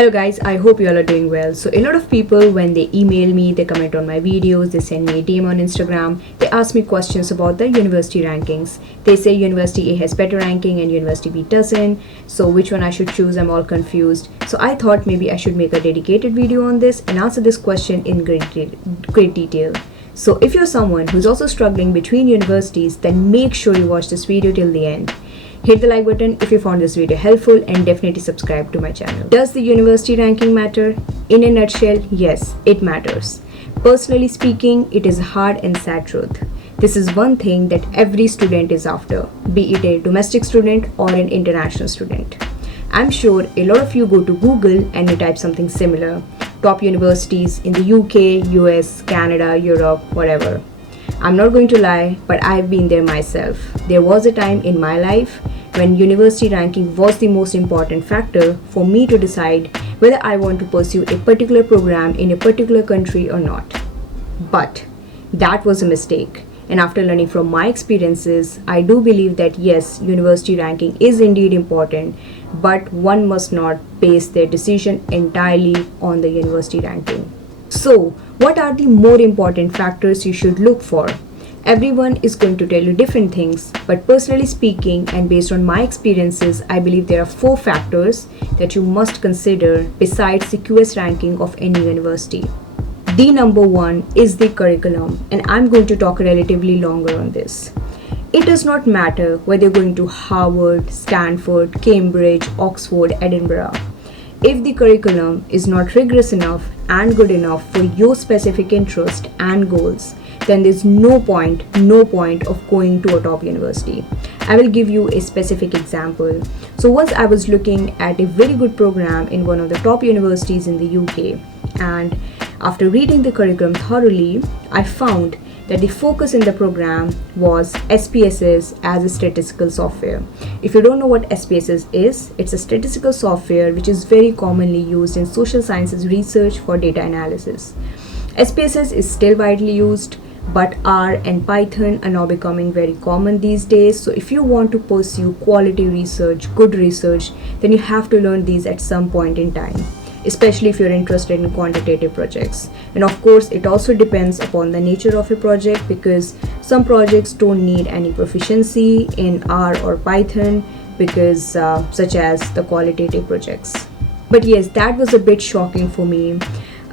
Hello guys, I hope you all are doing well. So a lot of people, when they email me, they comment on my videos, they send me a DM on Instagram, they ask me questions about the university rankings. They say University A has better ranking and University B doesn't. So which one I should choose? I'm all confused. So I thought maybe I should make a dedicated video on this and answer this question in great detail. So if you're someone who's also struggling between universities, then make sure you watch this video till the end. Hit the like button if you found this video helpful and definitely subscribe to my channel. Does the university ranking matter? In a nutshell, yes, it matters. Personally speaking, it is a hard and sad truth. This is one thing that every student is after, be it a domestic student or an international student. I'm sure a lot of you go to Google and you type something similar. Top universities in the UK, US, Canada, Europe, whatever. I'm not going to lie, but I've been there myself. There was a time in my life when university ranking was the most important factor for me to decide whether I want to pursue a particular program in a particular country or not. But that was a mistake. And after learning from my experiences, I do believe that yes, university ranking is indeed important, but one must not base their decision entirely on the university ranking. So, what are the more important factors you should look for? Everyone is going to tell you different things, but personally speaking and based on my experiences, I believe there are 4 factors that you must consider besides the QS ranking of any university. The number 1 is the curriculum, and I'm going to talk relatively longer on this. It does not matter whether you're going to Harvard, Stanford, Cambridge, Oxford, Edinburgh. If the curriculum is not rigorous enough and good enough for your specific interest and goals, then there's no point of going to a top university. I will give you a specific example. So once I was looking at a very good program in one of the top universities in the UK, and after reading the curriculum thoroughly, I found that the focus in the program was SPSS as a statistical software. If you don't know what SPSS is, it's a statistical software which is very commonly used in social sciences research for data analysis. SPSS is still widely used, but R and Python are now becoming very common these days. So if you want to pursue quality research, good research, then you have to learn these at some point in time, especially if you're interested in quantitative projects. And of course, it also depends upon the nature of a project, because some projects don't need any proficiency in R or Python, because such as the qualitative projects. But yes, that was a bit shocking for me.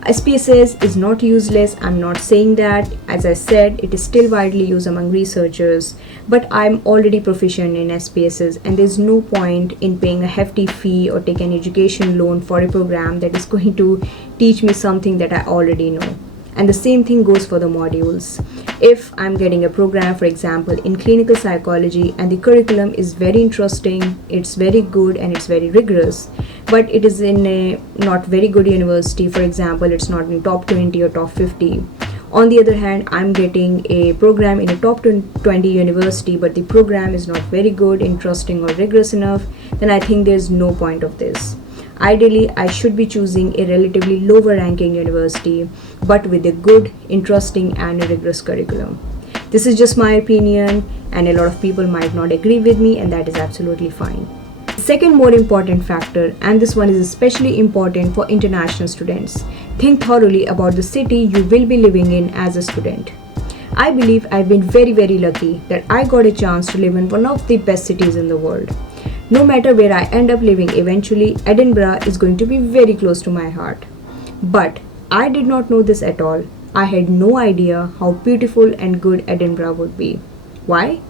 SPSS is not useless, I'm not saying that. As I said, it is still widely used among researchers, but I'm already proficient in SPSS and there's no point in paying a hefty fee or take an education loan for a program that is going to teach me something that I already know. And the same thing goes for the modules. If I'm getting a program, for example, in clinical psychology, and the curriculum is very interesting, it's very good and it's very rigorous, but it is in a not very good university, for example, it's not in top 20 or top 50. On the other hand, I'm getting a program in a top 20 university, but the program is not very good, interesting or rigorous enough, then I think there's no point of this. Ideally, I should be choosing a relatively lower ranking university, but with a good, interesting and a rigorous curriculum. This is just my opinion and a lot of people might not agree with me, and that is absolutely fine. The second more important factor, and this one is especially important for international students, think thoroughly about the city you will be living in as a student. I believe I've been very lucky that I got a chance to live in one of the best cities in the world. No matter where I end up living eventually, Edinburgh is going to be very close to my heart. But I did not know this at all. I had no idea how beautiful and good Edinburgh would be. Why?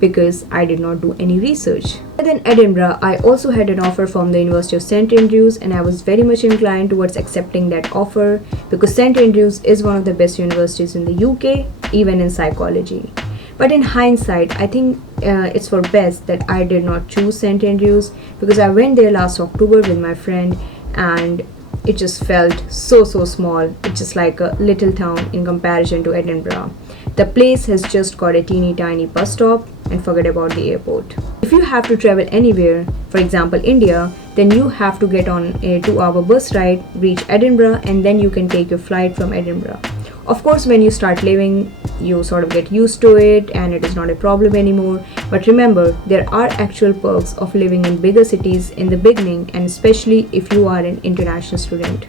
Because I did not do any research. Other than Edinburgh, I also had an offer from the University of St. Andrews, and I was very much inclined towards accepting that offer because St. Andrews is one of the best universities in the UK, even in psychology. But in hindsight, I think it's for best that I did not choose St. Andrews, because I went there last October with my friend and it just felt so small. It's just like a little town in comparison to Edinburgh. The place has just got a teeny tiny bus stop, and forget about the airport. If you have to travel anywhere, for example India, then you have to get on a 2-hour bus ride, reach Edinburgh, and then you can take your flight from Edinburgh. Of course, when you start living, you sort of get used to it and it is not a problem anymore. But remember, there are actual perks of living in bigger cities in the beginning, and especially if you are an international student.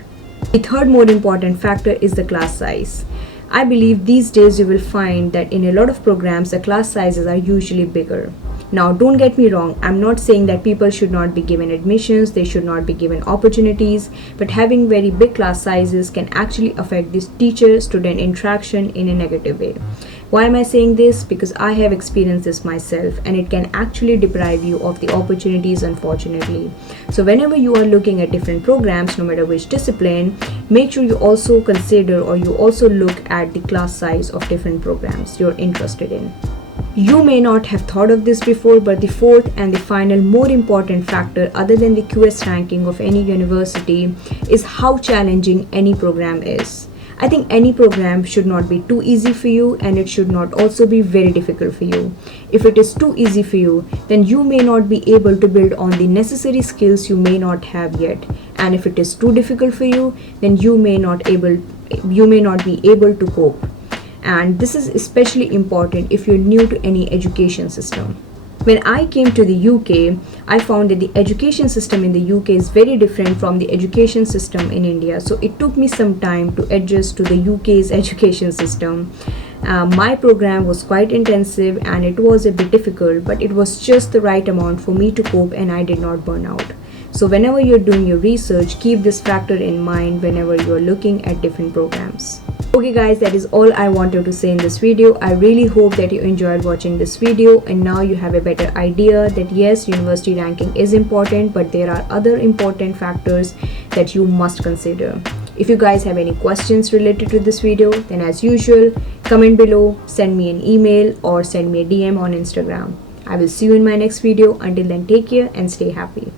The third more important factor is the class size. I believe these days you will find that in a lot of programs the class sizes are usually bigger. Now, don't get me wrong, I'm not saying that people should not be given admissions, they should not be given opportunities, but having very big class sizes can actually affect this teacher-student interaction in a negative way. Why am I saying this? Because I have experienced this myself, and it can actually deprive you of the opportunities, unfortunately. So whenever you are looking at different programs, no matter which discipline, make sure you also consider or you also look at the class size of different programs you're interested in. You may not have thought of this before, but the fourth and the final more important factor other than the QS ranking of any university is how challenging any program is. I think any program should not be too easy for you, and it should not also be very difficult for you. If it is too easy for you, then you may not be able to build on the necessary skills you may not have yet. And if it is too difficult for you, then you may not be able to cope. And this is especially important if you're new to any education system. When I came to the UK, I found that the education system in the UK is very different from the education system in India. So it took me some time to adjust to the UK's education system. My program was quite intensive and it was a bit difficult, but it was just the right amount for me to cope and I did not burn out. So whenever you're doing your research, keep this factor in mind whenever you're looking at different programs. Okay guys, that is all I wanted to say in this video. I really hope that you enjoyed watching this video and now you have a better idea that yes, university ranking is important, but there are other important factors that you must consider. If you guys have any questions related to this video, then as usual, comment below, send me an email or send me a DM on Instagram. I will see you in my next video. Until then, take care and stay happy.